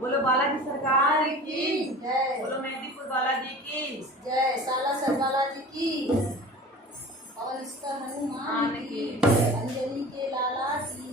बोलो बालाजी सरकार की जय। बोलो मेहंदीपुर बालाजी की जय। सालासर बालाजी की और इसका हनुमान की, अंजलि के लाला की